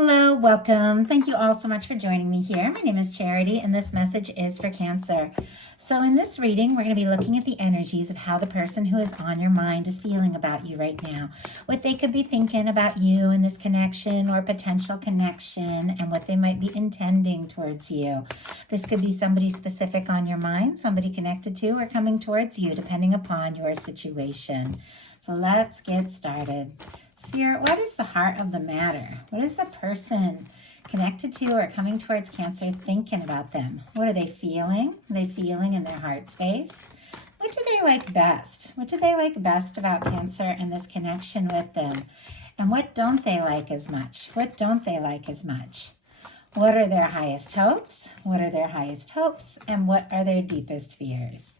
Hello, welcome. Thank you all so much for joining me here. My name is Charity, and this message is for Cancer. So in this reading, we're going to be looking at the energies of how the person who is on your mind is feeling about you right now. What they could be thinking about you and this connection or potential connection, and what they might be intending towards you. This could be somebody specific on your mind, somebody connected to or coming towards you, depending upon your situation. So let's get started. Spirit, what is the heart of the matter? What is the person connected to or coming towards Cancer thinking about them? What are they feeling? Are they feeling in their heart space? What do they like best? What do they like best about Cancer and this connection with them? And what don't they like as much? What don't they like as much? What are their highest hopes? What are their highest hopes? And what are their deepest fears?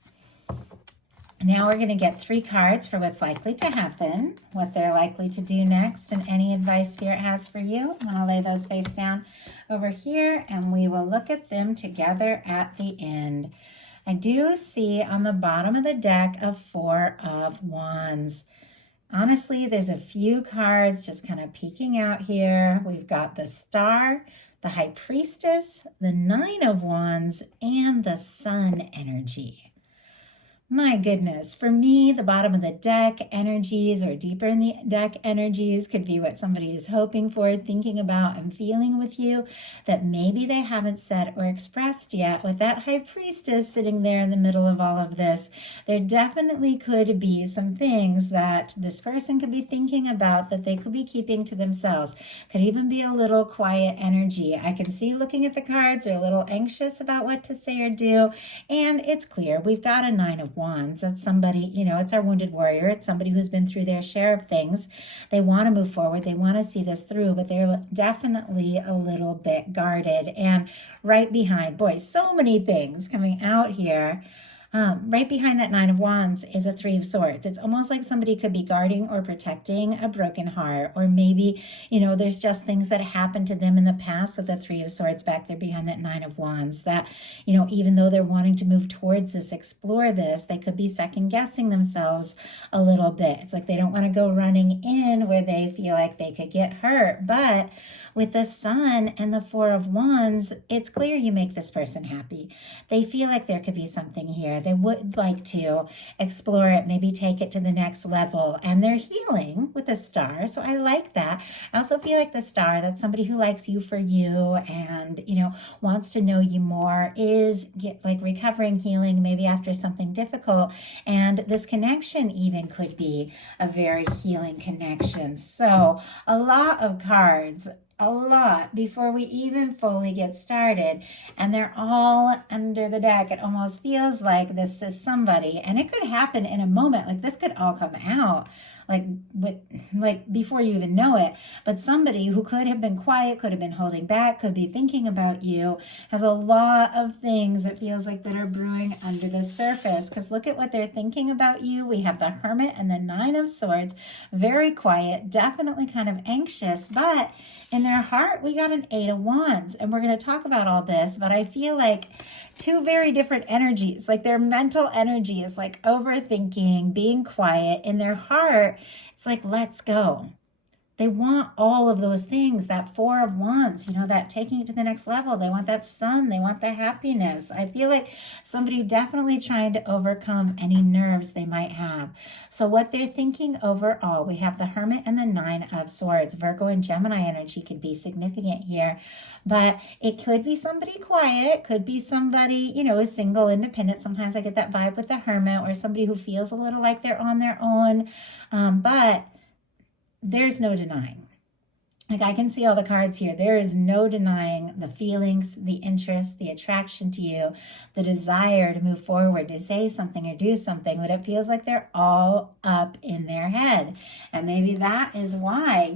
Now we're going to get 3 cards for what's likely to happen, what they're likely to do next, and any advice Spirit has for you. I'm going to lay those face down over here, and we will look at them together at the end. I do see on the bottom of the deck a 4 of Wands. Honestly, there's a few cards just kind of peeking out here. We've got the Star, the High Priestess, the 9 of Wands, and the Sun energy. My goodness, for me, the bottom of the deck energies or deeper in the deck energies could be what somebody is hoping for, thinking about, and feeling with you that maybe they haven't said or expressed yet. With that High Priestess sitting there in the middle of all of this, there definitely could be some things that this person could be thinking about that they could be keeping to themselves. Could even be a little quiet energy. I can see looking at the cards, they're a little anxious about what to say or do, and it's clear we've got a 9 of Wands. That's somebody, it's our wounded warrior. It's somebody who's been through their share of things. They want to move forward. They want to see this through, but they're definitely a little bit guarded. And right behind, boy, so many things coming out here. Right behind that 9 of Wands is a 3 of Swords. It's almost like somebody could be guarding or protecting a broken heart, or maybe, there's just things that happened to them in the past with the 3 of Swords back there behind that 9 of Wands that, even though they're wanting to move towards this, explore this, they could be second guessing themselves a little bit. It's like they don't want to go running in where they feel like they could get hurt, but with the Sun and the 4 of Wands, it's clear you make this person happy. They feel like there could be something here. They would like to explore it, maybe take it to the next level. And they're healing with the Star, so I like that. I also feel like the Star, that's somebody who likes you for you and, wants to know you more, is like recovering, healing, maybe after something difficult. And this connection even could be a very healing connection. So a lot of cards, a lot before we even fully get started, and they're all under the deck. It almost feels like this is somebody, and it could happen in a moment. Like this could all come out like before you even know it, but somebody who could have been quiet, could have been holding back, could be thinking about you, has a lot of things it feels like that are brewing under the surface, because look at what they're thinking about you. We have the Hermit and the 9 of Swords, very quiet, definitely kind of anxious, but in their heart we got an 8 of Wands, and we're going to talk about all this, but I feel like 2 very different energies. Like their mental energy is like overthinking, being quiet. In their heart, it's like, let's go. They want all of those things, that 4 of Wands, that taking it to the next level. They want that Sun. They want the happiness. I feel like somebody definitely trying to overcome any nerves they might have. So what they're thinking overall, we have the Hermit and the 9 of Swords. Virgo and Gemini energy could be significant here, but it could be somebody quiet, could be somebody, is single, independent. Sometimes I get that vibe with the Hermit, or somebody who feels a little like they're on their own, but there's no denying. Like I can see all the cards here. There is no denying the feelings, the interest, the attraction to you, the desire to move forward, to say something or do something, but it feels like they're all up in their head. And maybe that is why,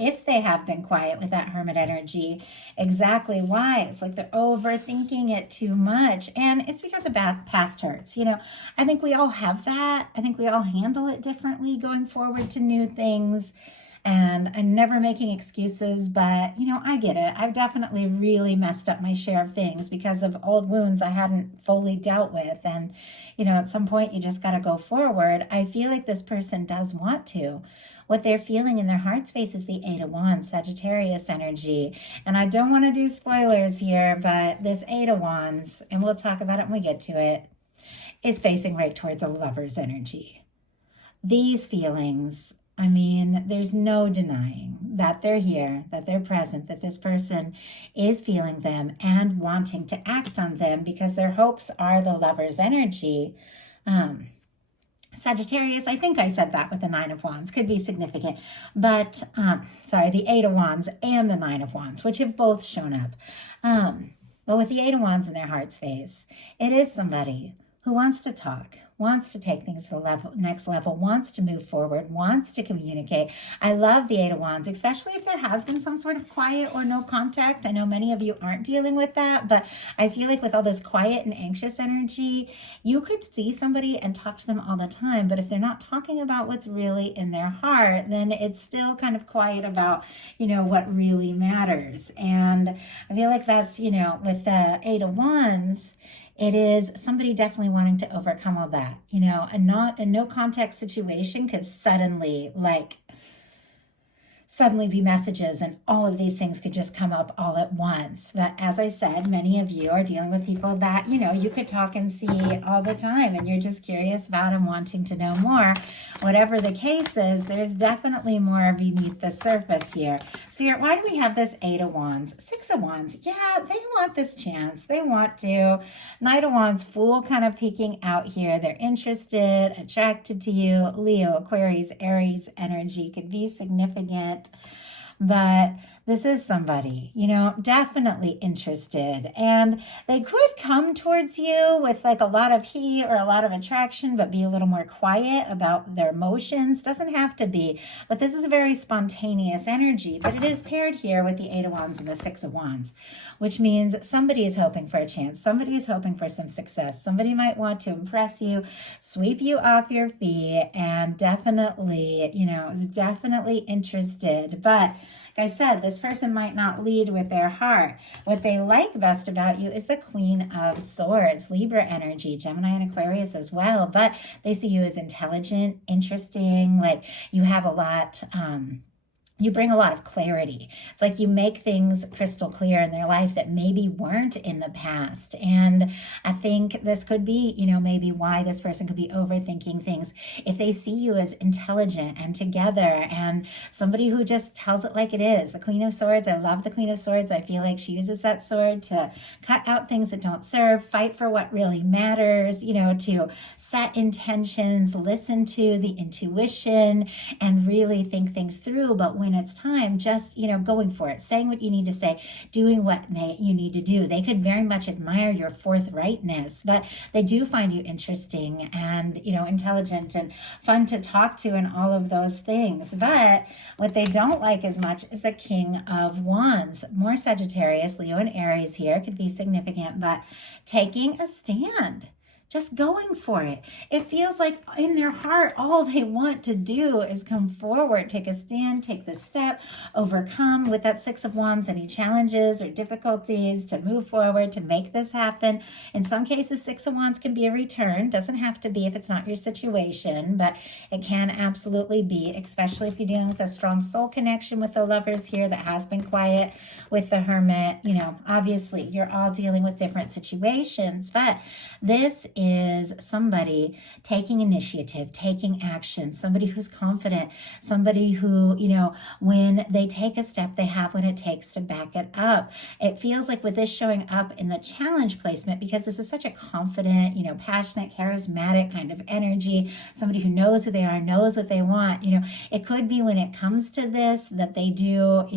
if they have been quiet with that Hermit energy, exactly why. It's like they're overthinking it too much. And it's because of past hurts. I think we all have that. I think we all handle it differently going forward to new things. And I'm never making excuses, but, I get it. I've definitely really messed up my share of things because of old wounds I hadn't fully dealt with. And, at some point you just got to go forward. I feel like this person does want to. What they're feeling in their heart space is the Eight of Wands, Sagittarius energy. And I don't want to do spoilers here, but this Eight of Wands, and we'll talk about it when we get to it, is facing right towards a Lover's energy. These feelings, I mean, there's no denying that they're here, that they're present, that this person is feeling them and wanting to act on them because their hopes are the Lover's energy. Sagittarius, I think I said that with the Nine of Wands, could be significant, but, the Eight of Wands and the Nine of Wands, which have both shown up. But with the Eight of Wands in their heart space, it is somebody who wants to talk, wants to take things to the next level, wants to move forward, wants to communicate. I love the Eight of Wands, especially if there has been some sort of quiet or no contact. I know many of you aren't dealing with that, but I feel like with all this quiet and anxious energy, you could see somebody and talk to them all the time, but if they're not talking about what's really in their heart, then it's still kind of quiet about, what really matters. And I feel like that's, with the Eight of Wands, it is somebody definitely wanting to overcome all that, a no contact situation could suddenly be messages, and all of these things could just come up all at once. But as I said, many of you are dealing with people that, you could talk and see all the time, and you're just curious about and wanting to know more. Whatever the case is, there's definitely more beneath the surface here. So why do we have this Eight of Wands? Six of Wands, yeah, they want this chance. They want to. Knight of Wands, Fool kind of peeking out here. They're interested, attracted to you. Leo, Aquarius, Aries energy could be significant. But this is somebody, definitely interested, and they could come towards you with a lot of heat or a lot of attraction, but be a little more quiet about their emotions. Doesn't have to be, but this is a very spontaneous energy, but it is paired here with the Eight of Wands and the Six of Wands, which means somebody is hoping for a chance. Somebody is hoping for some success. Somebody might want to impress you, sweep you off your feet, and definitely, is definitely interested. But like I said, this person might not lead with their heart. What they like best about you is the Queen of Swords, Libra energy, Gemini and Aquarius as well. But they see you as intelligent, interesting, you have a lot, you bring a lot of clarity. It's like you make things crystal clear in their life that maybe weren't in the past. And I think this could be, maybe why this person could be overthinking things. If they see you as intelligent and together and somebody who just tells it like it is. The Queen of Swords, I love the Queen of Swords. I feel like she uses that sword to cut out things that don't serve, fight for what really matters, to set intentions, listen to the intuition, and really think things through. But when it's time, just, going for it, saying what you need to say, doing what you need to do. They could very much admire your forthrightness, but they do find you interesting and, intelligent and fun to talk to and all of those things. But what they don't like as much is the King of Wands. More Sagittarius, Leo, and Aries here could be significant, but taking a stand. Just going for it. It feels like in their heart, all they want to do is come forward, take a stand, take the step, overcome with that Six of Wands any challenges or difficulties to move forward, to make this happen. In some cases, Six of Wands can be a return. Doesn't have to be if it's not your situation, but it can absolutely be, especially if you're dealing with a strong soul connection with the Lovers here that has been quiet with the Hermit. Obviously, you're all dealing with different situations, but this is somebody taking initiative, taking action, somebody who's confident, somebody who, when they take a step, they have what it takes to back it up. It feels like with this showing up in the challenge placement, because this is such a confident, passionate, charismatic kind of energy, somebody who knows who they are, knows what they want, it could be when it comes to this that they do,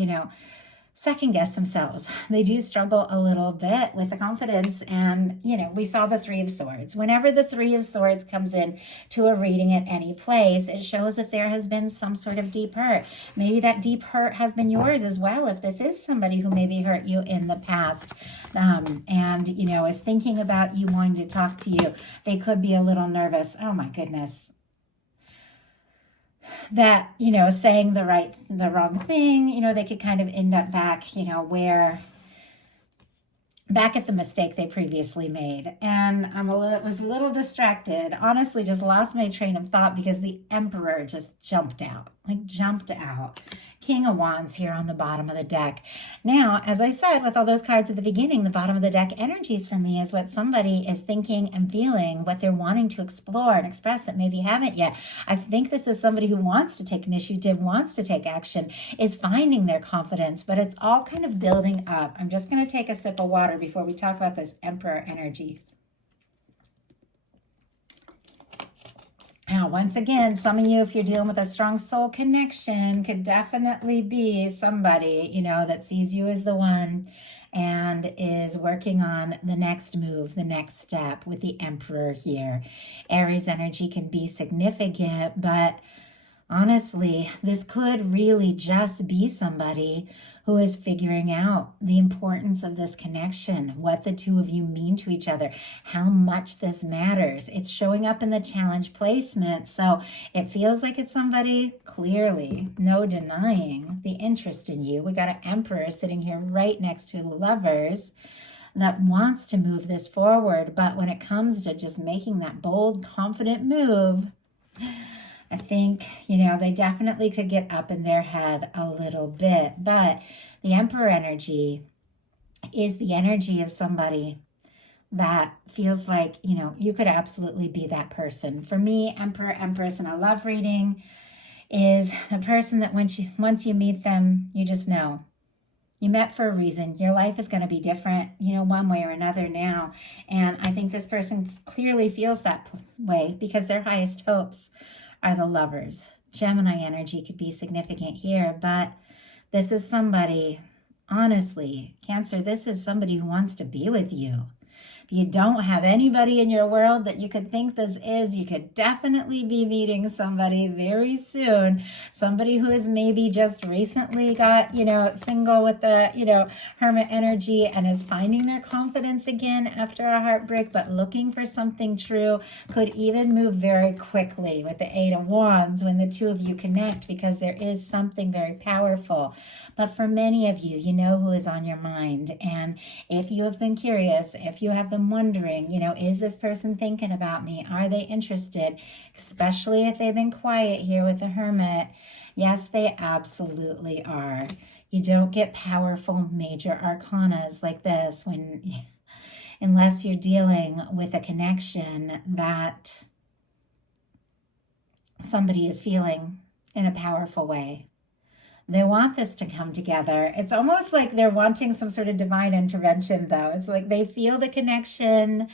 second guess themselves. They do struggle a little bit with the confidence. And, we saw the Three of Swords. Whenever the Three of Swords comes in to a reading at any place, it shows that there has been some sort of deep hurt. Maybe that deep hurt has been yours as well. If this is somebody who maybe hurt you in the past, and, is thinking about you, wanting to talk to you, they could be a little nervous. Oh my goodness. That, saying the wrong thing, they could kind of end up back, where back at the mistake they previously made. And was a little distracted. Honestly, just lost my train of thought because the Emperor just jumped out. King of Wands here on the bottom of the deck. Now, as I said, with all those cards at the beginning, the bottom of the deck energies for me is what somebody is thinking and feeling, what they're wanting to explore and express that maybe haven't yet. I think this is somebody who wants to take initiative, wants to take action, is finding their confidence, but it's all kind of building up. I'm just going to take a sip of water before we talk about this Emperor energy. Now, once again, some of you, if you're dealing with a strong soul connection, could definitely be somebody, that sees you as the one and is working on the next move, the next step with the Emperor here. Aries energy can be significant, but honestly, this could really just be somebody who is figuring out the importance of this connection, what the two of you mean to each other, how much this matters. It's showing up in the challenge placement, so it feels like it's somebody, clearly, no denying the interest in you. We got an Emperor sitting here right next to Lovers that wants to move this forward, but when it comes to just making that bold, confident move, I think, they definitely could get up in their head a little bit. But the Emperor energy is the energy of somebody that feels like, you could absolutely be that person. For me, Emperor, Empress in a love reading is a person that once you meet them, you just know. You met for a reason. Your life is going to be different, one way or another now. And I think this person clearly feels that way because their highest hopes are the Lovers. Gemini energy could be significant here, but this is somebody, honestly, Cancer, this is somebody who wants to be with you. If you don't have anybody in your world that you could think this is, you could definitely be meeting somebody very soon. Somebody who has maybe just recently got, single with the, Hermit energy and is finding their confidence again after a heartbreak, but looking for something true. Could even move very quickly with the Eight of Wands when the two of you connect, because there is something very powerful. But for many of you, you know who is on your mind. And if you have been curious, if you have been wondering, is this person thinking about me? Are they interested? Especially if they've been quiet here with the Hermit. Yes, they absolutely are. You don't get powerful major arcanas like this unless you're dealing with a connection that somebody is feeling in a powerful way. They want this to come together. It's almost like they're wanting some sort of divine intervention, though. It's like they feel the connection.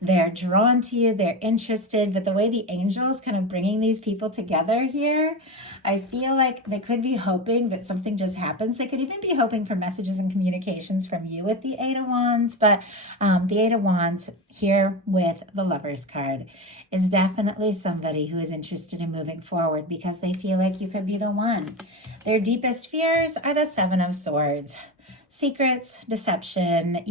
They're drawn to you. They're interested. But the way the angels kind of bringing these people together here, I feel like they could be hoping that something just happens. They could even be hoping for messages and communications from you with the Eight of Wands. But the Eight of Wands here with the Lovers card is definitely somebody who is interested in moving forward because they feel like you could be the one. Their deepest fears are the Seven of Swords. Secrets, deception,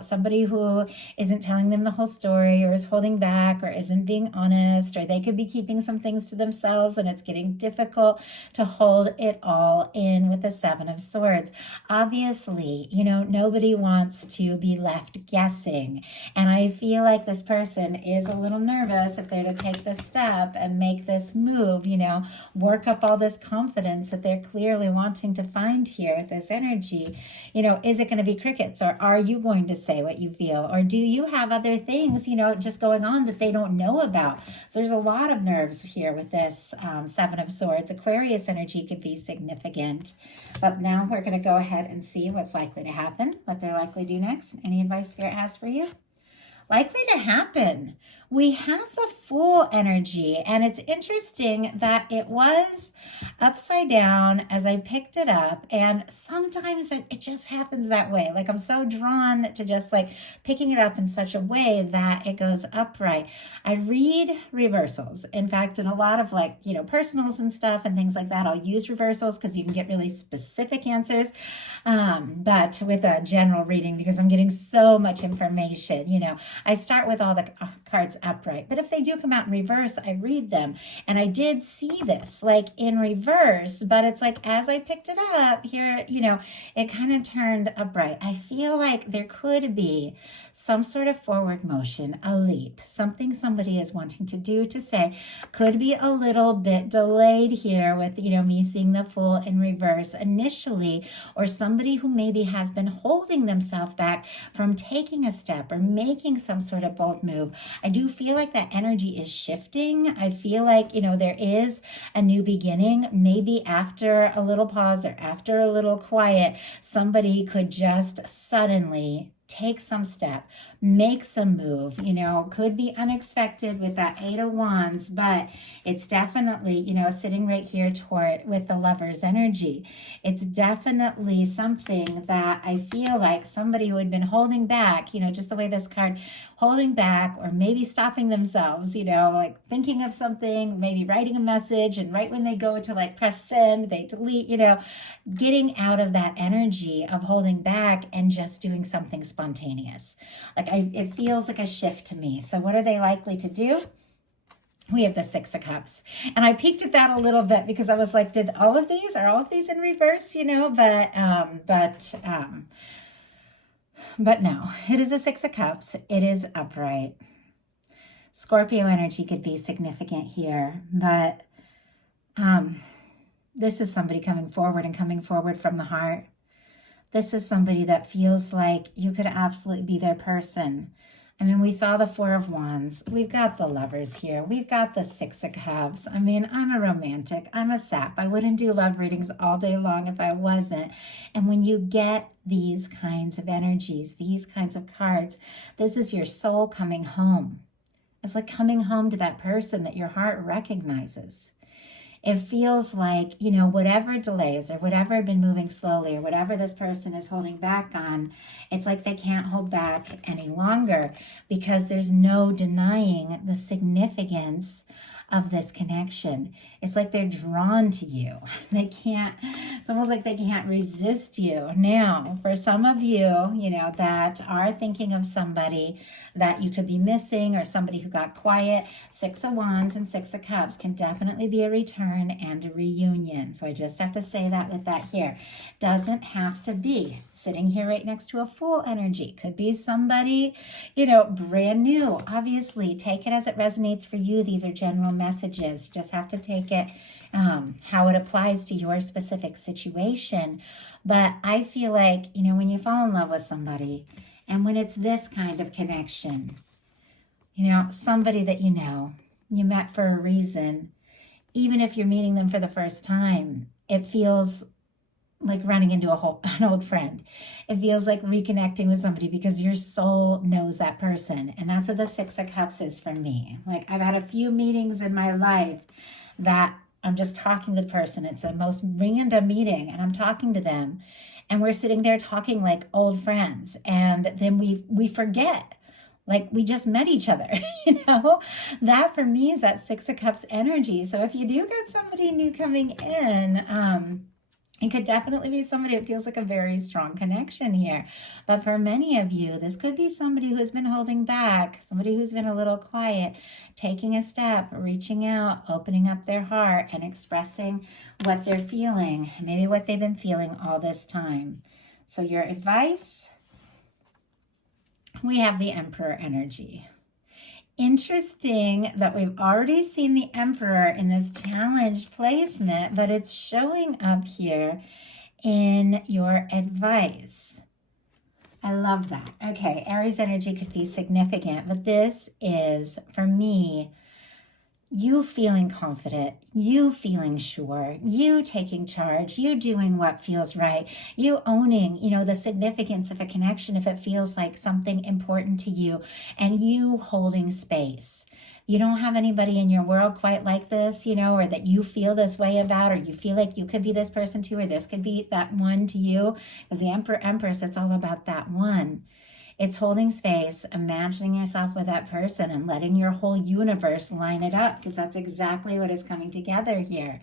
somebody who isn't telling them the whole story or is holding back or isn't being honest, or they could be keeping some things to themselves and it's getting difficult to hold it all in with the Seven of Swords. Obviously, nobody wants to be left guessing. And I feel like this person is a little nervous if they're to take this step and make this move, work up all this confidence that they're clearly wanting to find here with this energy. Is it going to be crickets, or are you going to say what you feel? Or do you have other things, just going on that they don't know about? So there's a lot of nerves here with this Seven of Swords. Aquarius energy could be significant. But now we're going to go ahead and see what's likely to happen, what they're likely to do next. Any advice Spirit has for you? Likely to happen. We have the Fool energy, and it's interesting that it was upside down as I picked it up, and sometimes that it just happens that way. Like I'm so drawn to just like picking it up in such a way that it goes upright. I read reversals. In fact, in a lot of personals and stuff and things like that, I'll use reversals because you can get really specific answers. But with a general reading, because I'm getting so much information, I start with all the cards cards upright. But if they do come out in reverse, I read them. And I did see this like in reverse, but it's like as I picked it up here, it kind of turned upright. I feel like there could be some sort of forward motion, a leap, something somebody is wanting to do, to say, could be a little bit delayed here with, me seeing the Fool in reverse initially, or somebody who maybe has been holding themselves back from taking a step or making some sort of bold move. I do feel like that energy is shifting. I feel like, there is a new beginning. Maybe after a little pause or after a little quiet, somebody could just suddenly take some step, make some move, could be unexpected with that Eight of Wands, but it's definitely, sitting right here toward with the Lover's energy. It's definitely something that I feel like somebody who had been holding back, just the way this card, holding back, or maybe stopping themselves, like thinking of something, maybe writing a message, and right when they go to like press send, they delete, getting out of that energy of holding back and just doing something spontaneous. Like it feels like a shift to me. So what are they likely to do? We have the Six of Cups. And I peeked at that a little bit because I was like, are all of these in reverse, but no, it is a Six of Cups. It is upright. Scorpio energy could be significant here, but this is somebody coming forward from the heart. This is somebody that feels like you could absolutely be their person. I mean, we saw the Four of Wands. We've got the Lovers here. We've got the Six of Cups. I mean, I'm a romantic. I'm a sap. I wouldn't do love readings all day long if I wasn't. And when you get these kinds of energies, these kinds of cards, this is your soul coming home. It's like coming home to that person that your heart recognizes. It feels like, whatever delays or whatever had been moving slowly or whatever this person is holding back on, it's like they can't hold back any longer because there's no denying the significance of this connection. It's like they're drawn to you. It's almost like they can't resist you. Now, for some of you, that are thinking of somebody that you could be missing or somebody who got quiet, Six of Wands and Six of Cups can definitely be a return and a reunion. So I just have to say that with that here. Doesn't have to be sitting here right next to a Fool energy. Could be somebody, brand new. Obviously, take it as it resonates for you. These are general messages. Just have to take it how it applies to your specific situation. But I feel like, when you fall in love with somebody and when it's this kind of connection, somebody that you met for a reason, even if you're meeting them for the first time, it feels like running into an old friend. It feels like reconnecting with somebody because your soul knows that person. And that's what the Six of Cups is for me. Like I've had a few meetings in my life that I'm just talking to the person. It's the most random meeting and I'm talking to them and we're sitting there talking like old friends. And then we forget, like we just met each other, that for me is that Six of Cups energy. So if you do get somebody new coming in, it could definitely be somebody that feels like a very strong connection here. But for many of you, this could be somebody who has been holding back, somebody who's been a little quiet, taking a step, reaching out, opening up their heart and expressing what they're feeling, maybe what they've been feeling all this time. So your advice, we have the Emperor energy. Interesting that we've already seen the Emperor in this challenge placement, but it's showing up here in your advice. I love that. Okay, Aries energy could be significant, but this is, for me, you feeling confident, you feeling sure, you taking charge, you doing what feels right, you owning, the significance of a connection if it feels like something important to you, and you holding space. You don't have anybody in your world quite like this, or that you feel this way about, or you feel like you could be this person too, or this could be that one to you. Because the Emperor, Empress, it's all about that one. It's holding space, imagining yourself with that person and letting your whole universe line it up because that's exactly what is coming together here.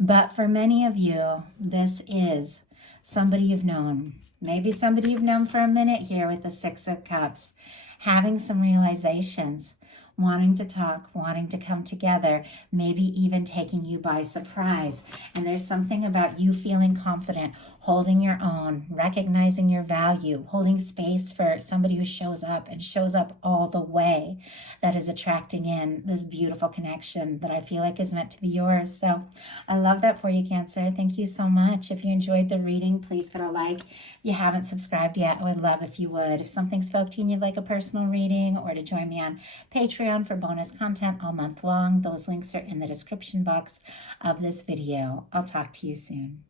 But for many of you, this is somebody you've known. Maybe somebody you've known for a minute here with the Six of Cups, having some realizations. wanting to talk, wanting to come together, maybe even taking you by surprise. And there's something about you feeling confident, holding your own, recognizing your value, holding space for somebody who shows up and shows up all the way, that is attracting in this beautiful connection that I feel like is meant to be yours. So I love that for you, Cancer. Thank you so much. If you enjoyed the reading, please put a like. If you haven't subscribed yet, I would love if you would. If something spoke to you and you'd like a personal reading, or to join me on Patreon for bonus content all month long, those links are in the description box of this video. I'll talk to you soon.